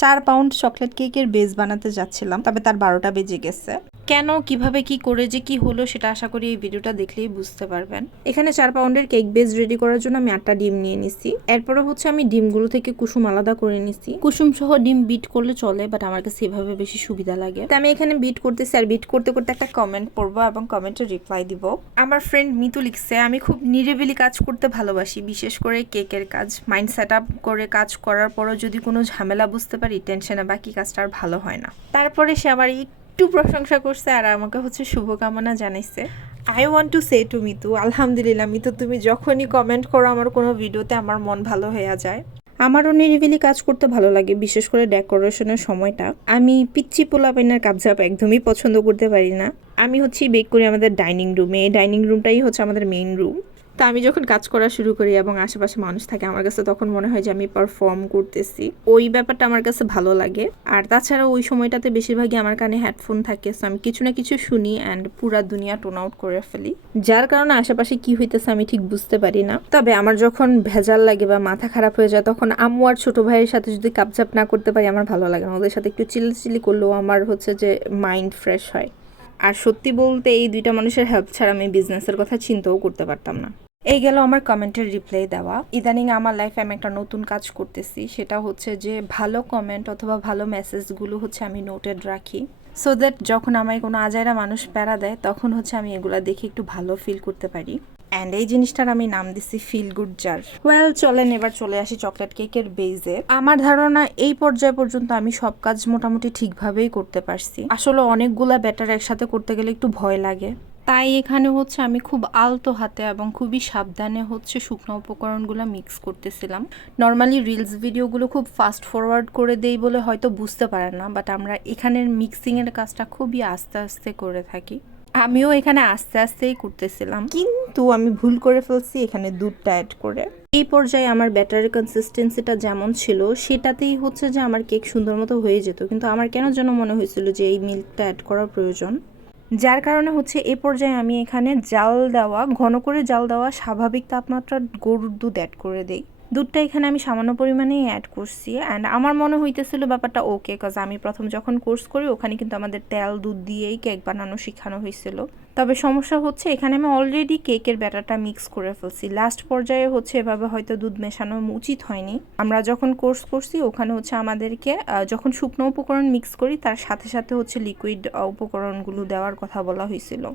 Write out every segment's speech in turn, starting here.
4 pound chocolate কেকের base বানাতে যাচ্ছিলাম, তবে তার 12টা বেজে গেছে। কেন, কিভাবে, কি করে যে কি হলো সেটা আশা করি এই ভিডিওটা দেখলেই বুঝতে পারবেন। এখানে 4 পাউন্ডের কেক বেস রেডি করার জন্য আমি 8টা ডিম নিয়ে নিছি। এরপরে হচ্ছে আমি ডিমগুলো থেকে কুসুম আলাদা করে নিছি। কুসুম সহ ডিম বিট করলে চলে, বাট আমার কাছে এভাবে বেশি সুবিধা লাগে। তো আমি এখানে বিট করতেছি, আর বিট করতে করতে একটা কমেন্ট পড়বো এবং কমেন্টে রিপ্লাই দিব। আমার ফ্রেন্ড মিতু লিখছে, আমি খুব নিরিবিলি কাজ করতে ভালোবাসি, বিশেষ করে কেকের কাজ। মাইন্ড সেট আপ করে কাজ করার পরও যদি কোনো ঝামেলা বুঝতে পারি, টেনশনে বাকি কাজটা আর ভালো হয় না। তারপরে সে আবার একটু প্রশংসা করছে আর আমাকে হচ্ছে শুভকামনা জানাইছে। I want to say to Mitu, আলহামদুলিল্লাহ মিতু, তুমি যখনই কমেন্ট করো আমার কোনো ভিডিওতে আমার মন ভালো হয়ে যায়। আমারও নিরিবিলি কাজ করতে ভালো লাগে, বিশেষ করে ডেকোরেশনের সময়টা। আমি পিচ্চি পোলাপাইনের কাবজাব একদমই পছন্দ করতে পারি না। আমি হচ্ছে বেক করি আমাদের ডাইনিং রুমে, এই ডাইনিং রুমটাই হচ্ছে আমাদের মেইন রুম। তা আমি যখন কাজ করা শুরু করি এবং আশেপাশে মানুষ থাকে, আমার কাছে তখন মনে হয় যে আমি পারফর্ম করতেছি। ওই ব্যাপারটা আমার কাছে ভালো লাগে। আর তাছাড়া ওই সময়টাতে বেশিরভাগই আমার কানে হেডফোন থাকে, সো আমি কিছু না কিছু শুনি অ্যান্ড পুরা দুনিয়া টোন আউট করে ফেলি, যার কারণে আশেপাশে কি হইতেছে আমি ঠিক বুঝতে পারি না। তবে আমার যখন ভেজাল লাগে বা মাথা খারাপ হয়ে যায়, তখন আম্মু আর ছোট ভাইয়ের সাথে যদি কাপচাপ না করতে পারি আমার ভালো লাগে না। ওদের সাথে একটু চিল্লি করলেও আমার হচ্ছে যে মাইন্ড ফ্রেশ হয়। আর সত্যি বলতে এই দুইটা মানুষের হেল্প ছাড়া আমি বিজনেসের কথা চিন্তাও করতে পারতাম না। এই গেল আমার কমেন্টের রিপ্লাই দেওয়া। ইদানিং আমার লাইফে আমি একটা নতুন কাজ করতেছি, সেটা হচ্ছে যে ভালো কমেন্ট অথবা ভালো মেসেজগুলো হচ্ছে আমি নোটেড রাখি, সো দ্যাট যখন আমায় কোনো আজাইরা মানুষ প্যারা দেয় তখন হচ্ছে আমি এগুলা দেখে একটু ভালো ফিল করতে পারি। অ্যান্ড এই জিনিসটার আমি নাম দিচ্ছি ফিল গুড জার। ওয়েল, চলেন এবার চলে আসি চকলেট কেকের বেজে। আমার ধারণা এই পর্যায় পর্যন্ত আমি সব কাজ মোটামুটি ঠিকভাবেই করতে পারছি। আসলে অনেকগুলা ব্যাটার একসাথে করতে গেলে একটু ভয় লাগে, তাই এখানে হচ্ছে আমি খুব আলতো হাতে এবং খুবই সাবধানে হচ্ছে শুকনো উপকরণগুলো মিক্স করতেছিলাম। নর্মালি রিলস ভিডিওগুলো খুব ফাস্ট ফরওয়ার্ড করে দেই বলে হয়তো বুঝতে পারেন না, বাট আমরা এখানের মিক্সিংয়ের কাজটা খুবই আস্তে আস্তে করে থাকি। আমিও এখানে আস্তে আস্তেই করতেছিলাম, কিন্তু আমি ভুল করে ফেলছি এখানে দুধটা অ্যাড করে। এই পর্যায়ে আমার ব্যাটারের কনসিস্টেন্সিটা যেমন ছিল সেটাতেই হচ্ছে যে আমার কেক সুন্দর মতো হয়ে যেত, কিন্তু আমার কেন যেন মনে হয়েছিল যে এই মিল্কটা অ্যাড করার প্রয়োজন, যার কারণে হচ্ছে এ পর্যায়ে আমি এখানে ঘন করে জাল দেওয়া স্বাভাবিক তাপমাত্রার গরুর দুধ অ্যাড করে দিই। দুধটা এখানে আমি সামান্য পরিমাণেই অ্যাড করছি, অ্যান্ড আমার মনে হইতেছিল ব্যাপারটা ওকে, কজ আমি প্রথম যখন কোর্স করি ওখানে কিন্তু আমাদের তেল দুধ দিয়েই কেক বানানো শেখানো হয়েছিল। তবে সমস্যা হচ্ছে এখানে আমি অলরেডি কেকের ব্যাটারটা মিক্স করে ফেলছি। লাস্ট পর্যায়ে হচ্ছে এভাবে হয়তো দুধ মেশানো উচিত হয়নি। আমরা যখন কোর্স করছি ওখানে হচ্ছে আমাদেরকে যখন শুকনো উপকরণ মিক্স করি তার সাথে সাথে হচ্ছে লিকুইড উপকরণগুলো দেওয়ার কথা বলা হয়েছিল।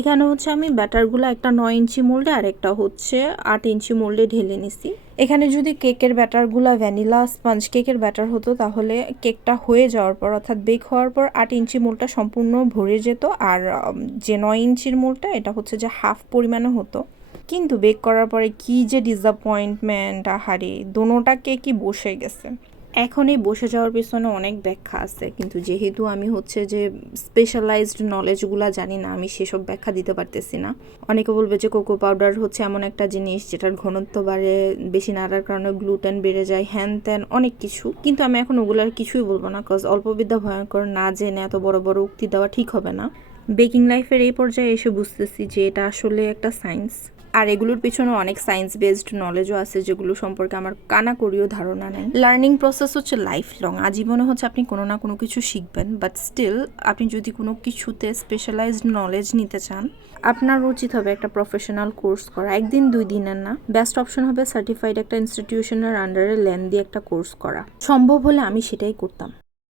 এখানে হচ্ছে আমি ব্যাটারগুলো একটা 9 ইঞ্চি মোল্ডে আর একটা হচ্ছে 8 ইঞ্চি মোল্ডে ঢেলে নিছি। এখানে যদি কেকের ব্যাটারগুলো ভ্যানিলা স্পঞ্জ কেকের ব্যাটার হতো তাহলে কেকটা হয়ে যাওয়ার পর অর্থাৎ বেক হওয়ার পর 8 ইঞ্চি মোল্ডটা সম্পূর্ণ ভরে যেত, আর যে 9 ইঞ্চির মোল্ডটা এটা হচ্ছে যে হাফ পরিমাণে হতো। কিন্তু বেক করার পরে কি যে ডিসঅ্যাপয়েন্টমেন্ট, আহারে দোনোটা কেকই বসে গেছে। এখন এই বসে যাওয়ার পিছনে অনেক ব্যাখ্যা আছে, কিন্তু যেহেতু আমি হচ্ছে যে স্পেশালাইজড নলেজগুলো জানি না, আমি সেসব ব্যাখ্যা দিতে পারতেছি না। অনেকে বলবে যে কোকো পাউডার হচ্ছে এমন একটা জিনিস যেটার ঘনত্ব বাড়ে, বেশি নাড়ার কারণে গ্লুটেন বেড়ে যায়, হ্যান ত্যান অনেক কিছু, কিন্তু আমি এখন ওগুলার কিছুই বলবো না, কজ অল্পবিদ্যা ভয়ঙ্কর, না জেনে এত বড় বড় উক্তি দেওয়া ঠিক হবে না। বেকিং লাইফের এই পর্যায়ে এসে বুঝতেছি যে এটা আসলে একটা সায়েন্স, আর এগুলোর পিছনে অনেক সায়েন্স বেসড নলেজও আছে যেগুলো সম্পর্কে আমার কানাকড়িও ধারণা নেই। লার্নিং প্রসেস হচ্ছে লাইফ লং, আজীবনে হচ্ছে আপনি কোনো না কোনো কিছু শিখবেন, বাট স্টিল আপনি যদি কোনো কিছুতে স্পেশালাইজড নলেজ নিতে চান আপনার উচিত হবে একটা প্রফেশনাল কোর্স করা, 1 দিন 2 দিনের না। বেস্ট অপশন হবে সার্টিফাইড একটা ইনস্টিটিউশনের আন্ডারে লেন্দি একটা কোর্স করা। সম্ভব হলে আমি সেটাই করতাম।